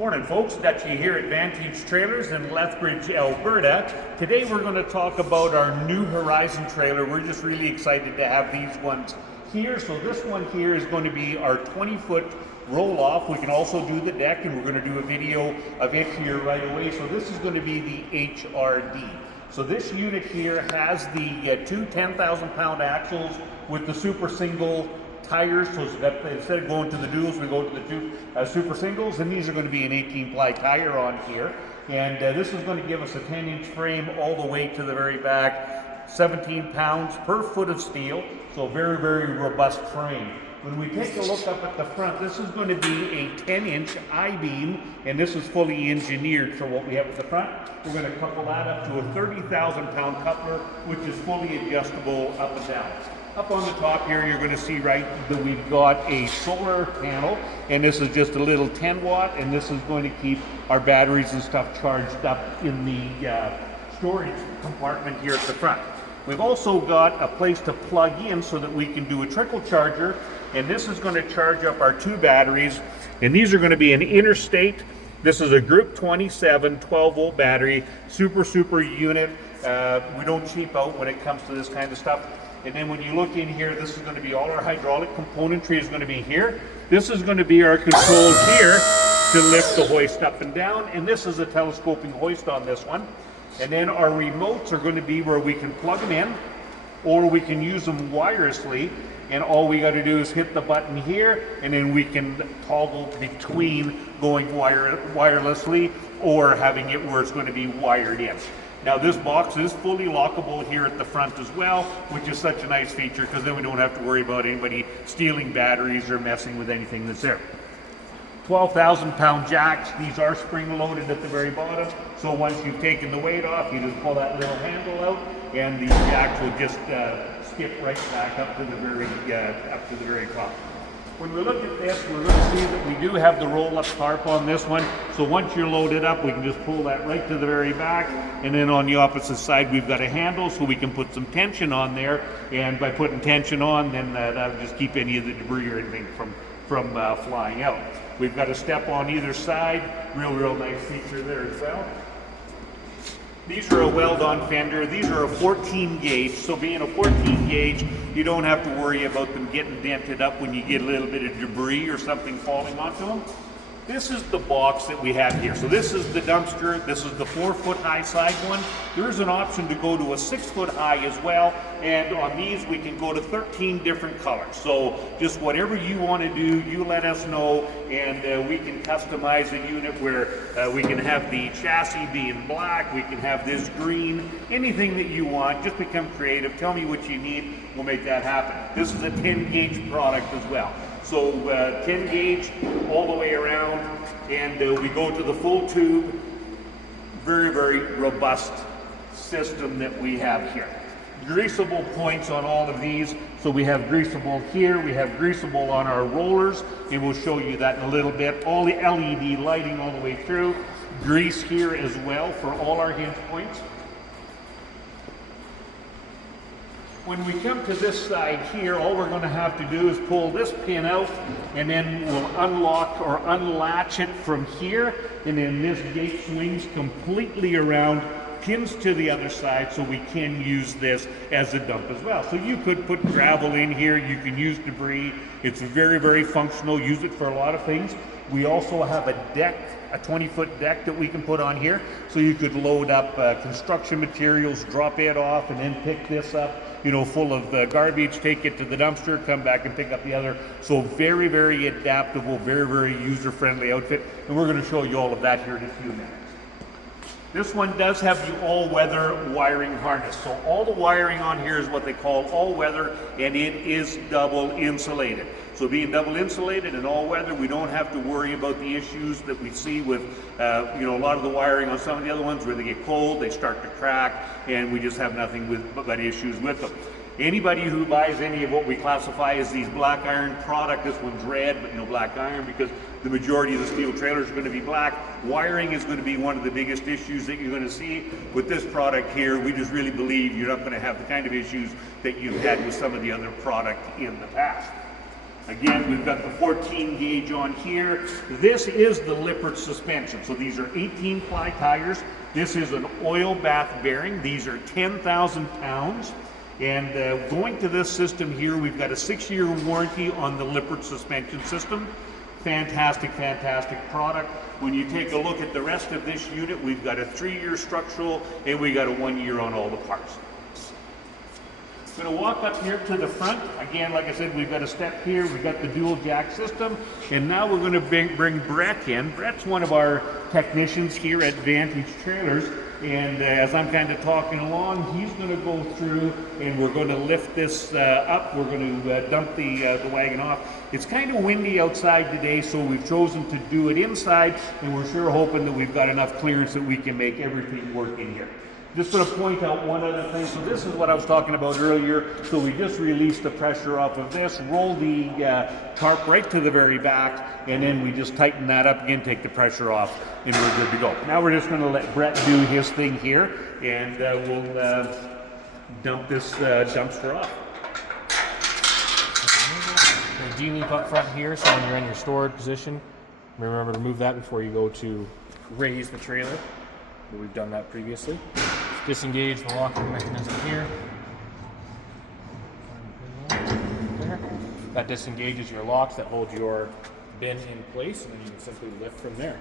Morning folks, Dutchie here at Vantage Trailers in Lethbridge, Alberta. Today we're going to talk about our new Horizon trailer. We're just really excited to have these ones here. So this one here is going to be our 20-foot roll-off. We can also do the deck, and we're going to do a video of it here right away. So this is going to be the HRD. So this unit here has the two 10,000-pound axles with the super single tires. So instead of going to the duals, we go to the two super singles, and these are going to be an 18-ply tire on here. And this is going to give us a 10-inch frame all the way to the very back, 17 pounds per foot of steel, so very, very robust frame. When we take a look up at the front, this is going to be a 10-inch I-beam, and this is fully engineered for what we have at the front. We're going to couple that up to a 30,000-pound coupler, which is fully adjustable up and down. Up on the top here, you're going to see right that we've got a solar panel, and this is just a little 10-watt, and this is going to keep our batteries and stuff charged up in the storage compartment here at the front. We've also got a place to plug in so that we can do a trickle charger, and this is going to charge up our two batteries, and these are going to be an interstate. This is a Group 27 12-volt battery, super unit. We don't cheap out when it comes to this kind of stuff. And then when you look in here, this is going to be all our hydraulic componentry is going to be here. This is going to be our controls here to lift the hoist up and down, and this is a telescoping hoist on this one. And then our remotes are going to be where we can plug them in, or we can use them wirelessly, and all we got to do is hit the button here, and then we can toggle between going wirelessly or having it where it's going to be wired in. Now this box is fully lockable here at the front as well, which is such a nice feature because then we don't have to worry about anybody stealing batteries or messing with anything that's there. 12,000-pound jacks. These are spring-loaded at the very bottom, so once you've taken the weight off, you just pull that little handle out, and the jacks will just skip right back up to the very top. When we look at this, we're going to see that we do have the roll-up tarp on this one. So once you're loaded up, we can just pull that right to the very back. And then on the opposite side, we've got a handle so we can put some tension on there. And by putting tension on, then that'll just keep any of the debris or anything from flying out. We've got a step on either side. Real nice feature there as well. These are a weld-on fender. These are a 14 gauge, so being a 14 gauge, you don't have to worry about them getting dented up when you get a little bit of debris or something falling onto them. This is the box that we have here. So this is the dumpster. This is the 4-foot high side one. There is an option to go to a 6-foot high as well. And on these, we can go to 13 different colors. So just whatever you want to do, you let us know, and we can customize a unit where we can have the chassis be in black. We can have this green, anything that you want. Just become creative. Tell me what you need. We'll make that happen. This is a 10 gauge product as well. So 10 gauge all the way around, and we go to the full tube. Very robust system that we have here. Greasable points on all of these. So we have greasable here, we have greasable on our rollers, and we'll show you that in a little bit. All the LED lighting all the way through. Grease here as well for all our hinge points. When we come to this side here, all we're going to have to do is pull this pin out, and then we'll unlock or unlatch it from here, and then this gate swings completely around, pins to the other side, so we can use this as a dump as well. So you could put gravel in here, you can use debris. It's very functional, use it for a lot of things. We also have a deck, a 20-foot deck that we can put on here, so you could load up construction materials, drop it off, and then pick this up, full of garbage, take it to the dumpster, come back and pick up the other. So very adaptable, very user-friendly outfit, and we're going to show you all of that here in a few minutes. This one does have the all-weather wiring harness. So all the wiring on here is what they call all-weather, and it is double insulated. So being double insulated and all-weather, we don't have to worry about the issues that we see with a lot of the wiring on some of the other ones where they get cold, they start to crack, and we just have nothing but issues with them. Anybody who buys any of what we classify as these black iron product, this one's red, but black iron, because the majority of the steel trailers are going to be black. Wiring is going to be one of the biggest issues that you're going to see. With this product here, we just really believe you're not going to have the kind of issues that you've had with some of the other product in the past. Again, we've got the 14 gauge on here. This is the Lippert suspension. So these are 18 ply tires. This is an oil bath bearing. These are 10,000 pounds. And going to this system here, we've got a 6-year warranty on the Lippert suspension system. Fantastic, fantastic product. When you take a look at the rest of this unit, we've got a 3-year structural and we got a 1 year on all the parts. I'm going to walk up here to the front. Again, like I said, we've got a step here. We've got the dual jack system. And now we're going to bring Brett in. Brett's one of our technicians here at Vantage Trailers. And as I'm kind of talking along, he's going to go through and we're going to lift this up. We're going to dump the wagon off. It's kind of windy outside today, so we've chosen to do it inside. And we're sure hoping that we've got enough clearance that we can make everything work in here. Just going to point out one other thing. So this is what I was talking about earlier. So we just released the pressure off of this, roll the tarp right to the very back, and then we just tighten that up again, take the pressure off, and we're good to go. Now we're just going to let Brett do his thing here, and we'll dump this dumpster off. There's a D-loop up front here, so when you're in your stored position, remember to move that before you go to raise the trailer. We've done that previously. Disengage the locking mechanism here. There. That disengages your locks that hold your bin in place, and then you can simply lift from there.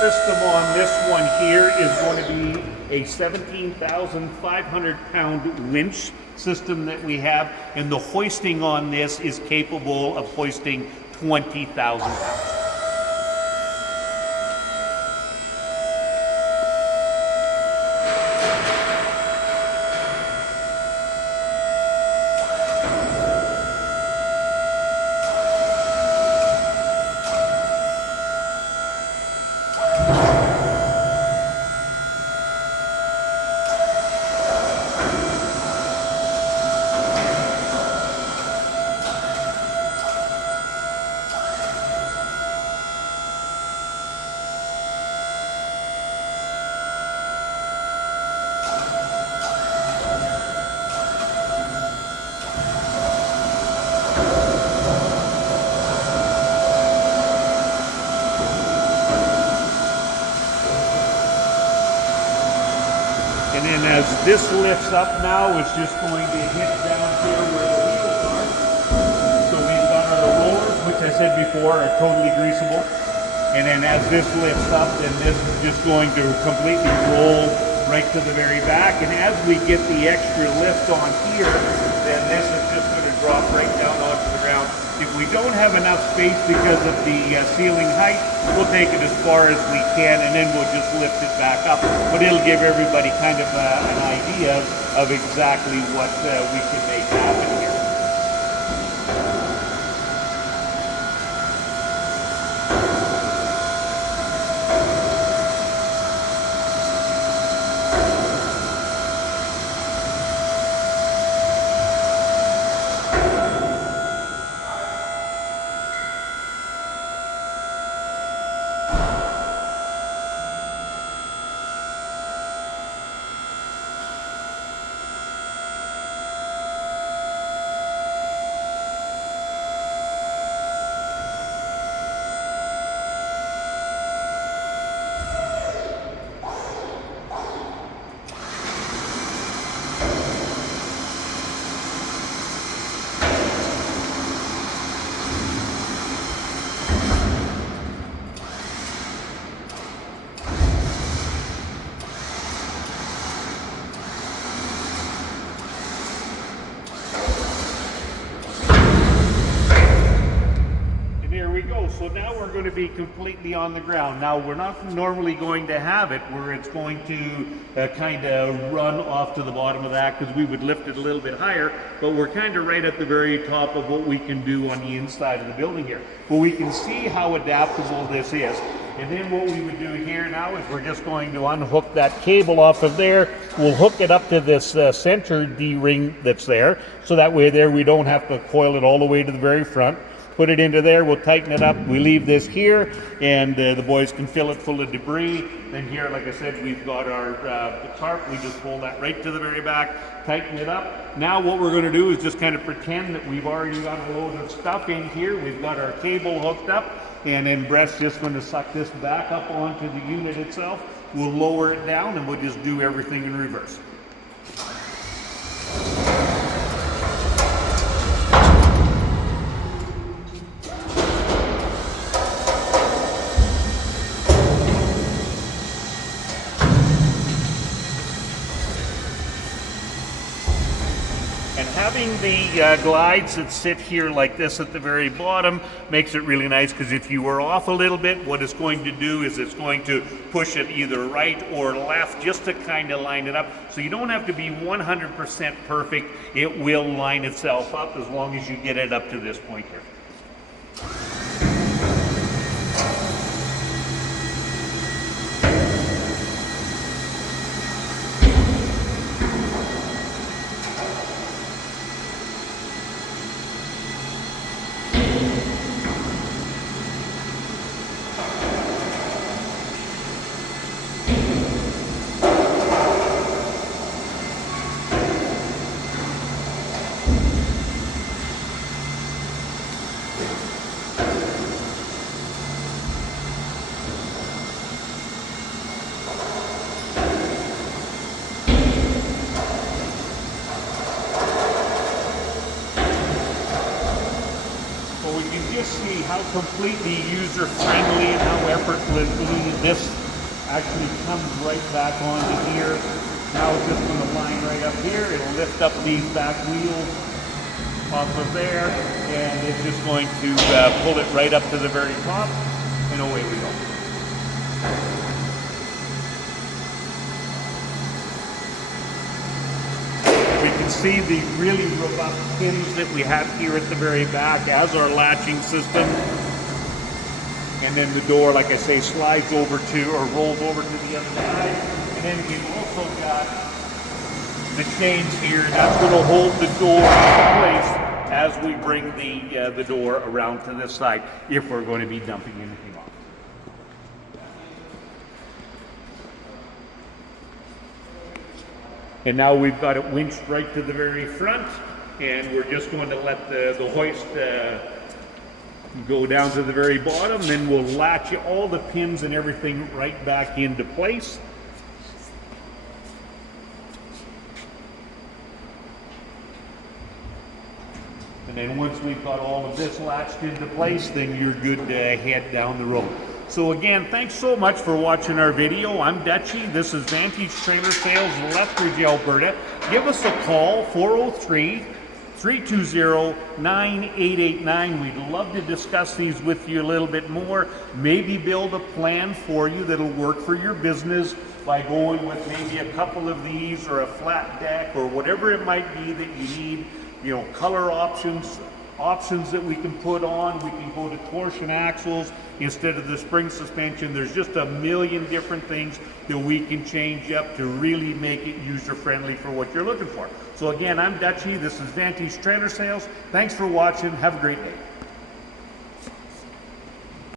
System on this one here is going to be a 17,500 pound winch system that we have, and the hoisting on this is capable of hoisting 20,000 pounds. And then as this lifts up now, it's just going to hit down here where the wheels are. So we've got our rollers, which I said before are totally greasable. And then as this lifts up, then this is just going to completely roll right to the very back. And as we get the extra lift on here, then this is just going to drop right down onto the ground. If we don't have enough space because of the ceiling height, we'll take it as far as we can, and then we'll just lift it back up. But it'll give everybody kind of an idea of exactly what we can make happen here. So now we're going to be completely on the ground. Now we're not normally going to have it where it's going to kind of run off to the bottom of that, because we would lift it a little bit higher, but we're kind of right at the very top of what we can do on the inside of the building here. But we can see how adaptable this is. And then what we would do here now is we're just going to unhook that cable off of there. We'll hook it up to this center D-ring that's there, so that way there we don't have to coil it all the way to the very front. Put it into there, we'll tighten it up. We leave this here, and the boys can fill it full of debris. Then here, like I said, we've got our tarp. We just pull that right to the very back, tighten it up. Now what we're going to do is just kind of pretend that we've already got a load of stuff in here. We've got our cable hooked up, and then Brett's just going to suck this back up onto the unit itself. We'll lower it down, and we'll just do everything in reverse. And having the glides that sit here like this at the very bottom makes it really nice, because if you were off a little bit, what it's going to do is it's going to push it either right or left just to kind of line it up. So you don't have to be 100% perfect. It will line itself up as long as you get it up to this point here. We can just see how completely user-friendly and how effortlessly this actually comes right back onto here. Now it's just going to line right up here. It'll lift up these back wheels off of there, and it's just going to pull it right up to the very top, and away we go. We can see the really robust pins that we have here at the very back as our latching system. And then the door, like I say, slides over to, or rolls over to the other side. And then we've also got the chains here. That's going to hold the door in place as we bring the door around to this side, if we're going to be dumping anything off. And now we've got it winched right to the very front, and we're just going to let the hoist go down to the very bottom. Then we'll latch all the pins and everything right back into place. And then once we've got all of this latched into place, then you're good to head down the road. So again, thanks so much for watching our video. I'm Dutchie. This is Vantage Trailer Sales, Lethbridge, Alberta. Give us a call, 403-320-9889. We'd love to discuss these with you a little bit more. Maybe build a plan for you that'll work for your business by going with maybe a couple of these, or a flat deck, or whatever it might be that you need. You know, color options that we can put on. We can go to torsion axles instead of the spring suspension. There's just a million different things that we can change up to really make it user-friendly for what you're looking for. So again, I'm Dutchie. This is Vantage Trailer Sales. Thanks for watching. Have a great day.